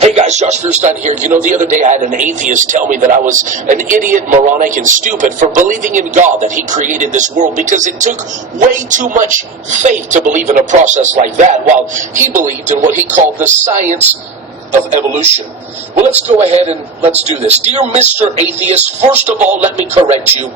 Hey guys, Josh Feuerstein here. You know, the other day I had an atheist tell me that I was an idiot, moronic, and stupid for believing in God, that he created this world, because it took way too much faith to believe in a process like that, while he believed in what he called the science of evolution. Well, let's go ahead and let's do this. Dear Mr. Atheist, first of all, let me correct you,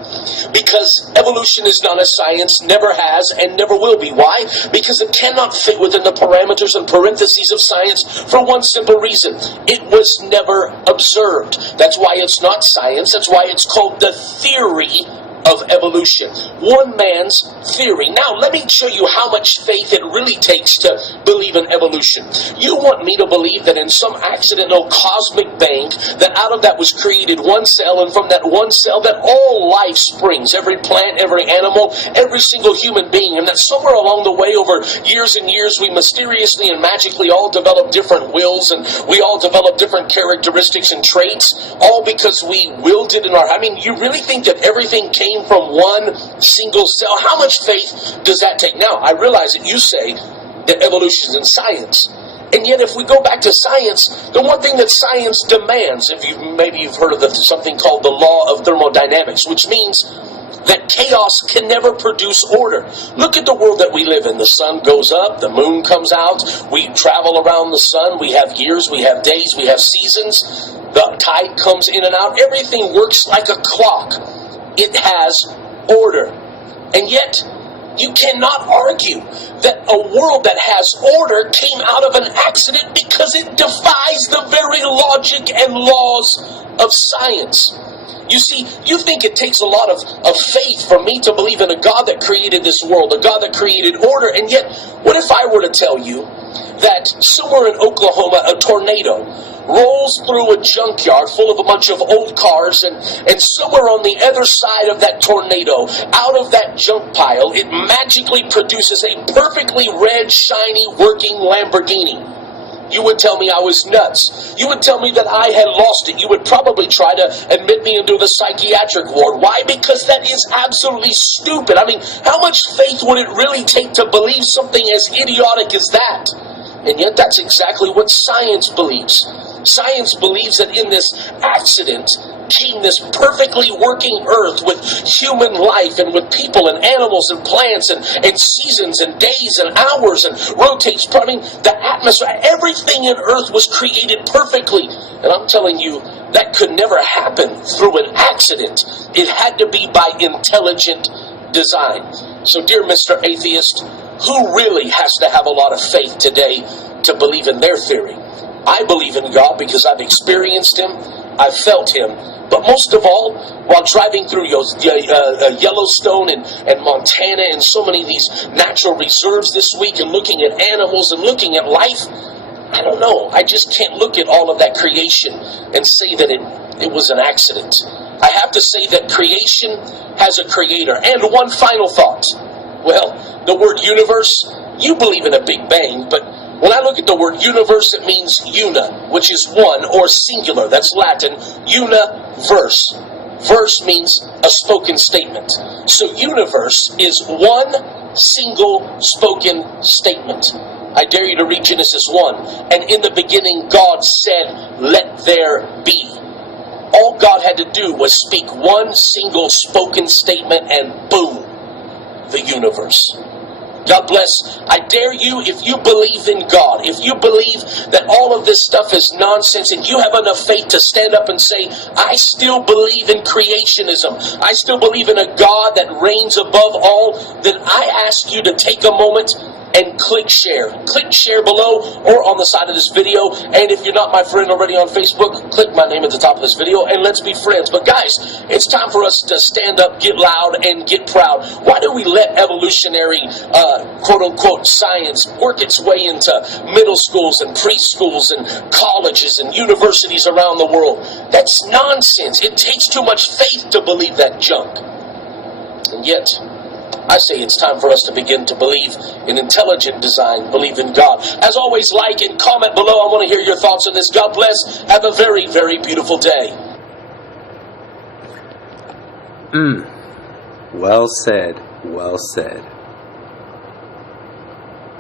because evolution is not a science, never has, and never will be. Why? Because it cannot fit within the parameters and parentheses of science for one simple reason. It was never observed. That's why it's not science. That's why it's called the theory of evolution. One man's theory. Now, let me show you how much faith it really takes to believe in evolution. You want me to believe that in some accidental cosmic bang, that out of that was created one cell, and from that one cell that all life springs, every plant, every animal, every single human being, and that somewhere along the way, over years and years, we mysteriously and magically all develop different wills, and we all develop different characteristics and traits, all because we willed it in our... I mean, you really think that everything came from one single cell? How much faith does that take? Now, I realize that you say that evolution is in science, and yet if we go back to science, the one thing that science demands, maybe you've heard of something called the law of thermodynamics, which means that chaos can never produce order. Look at the world that we live in. The sun goes up, the moon comes out, we travel around the sun, we have years, we have days, we have seasons, the tide comes in and out, everything works like a clock. It has order. And yet, you cannot argue that a world that has order came out of an accident, because it defies the very logic and laws of science. You see, you think it takes a lot of faith for me to believe in a God that created this world, a God that created order, and yet, what if I were to tell you that somewhere in Oklahoma, a tornado rolls through a junkyard full of a bunch of old cars, and somewhere on the other side of that tornado, out of that junk pile, it magically produces a perfectly red, shiny, working Lamborghini? You would tell me I was nuts. You would tell me that I had lost it. You would probably try to admit me into the psychiatric ward. Why? Because that is absolutely stupid. I mean, how much faith would it really take to believe something as idiotic as that? And yet that's exactly what science believes. Science believes that in this accident came this perfectly working earth with human life, and with people and animals and plants and seasons and days and hours, and rotates. I mean, the atmosphere, everything in earth was created perfectly. And I'm telling you, that could never happen through an accident. It had to be by intelligent design. So, dear Mr. Atheist, who really has to have a lot of faith today to believe in their theory? I believe in God because I've experienced Him, I've felt Him, but most of all, while driving through Yellowstone and Montana and so many of these natural reserves this week, and looking at animals and looking at life, I don't know, I just can't look at all of that creation and say that it was an accident. I have to say that creation has a creator. And one final thought. Well, the word universe, you believe in a Big Bang, but when I look at the word universe, it means una, which is one, or singular. That's Latin, universe. Verse means a spoken statement. So universe is one single spoken statement. I dare you to read Genesis 1. And in the beginning, God said, "Let there be." All God had to do was speak one single spoken statement, and boom, the universe. God bless. I dare you, if you believe in God, if you believe that all of this stuff is nonsense, and you have enough faith to stand up and say, I still believe in creationism, I still believe in a God that reigns above all, then I ask you to take a moment and click share. Click share below or on the side of this video. And if you're not my friend already on Facebook, click my name at the top of this video and let's be friends. But guys, it's time for us to stand up, get loud, and get proud. Why do we let evolutionary quote-unquote science work its way into middle schools and preschools and colleges and universities around the world? That's nonsense. It takes too much faith to believe that junk. And yet, I say it's time for us to begin to believe in intelligent design, believe in God. As always, like and comment below. I want to hear your thoughts on this. God bless. Have a very, very beautiful day. Well said. Well said.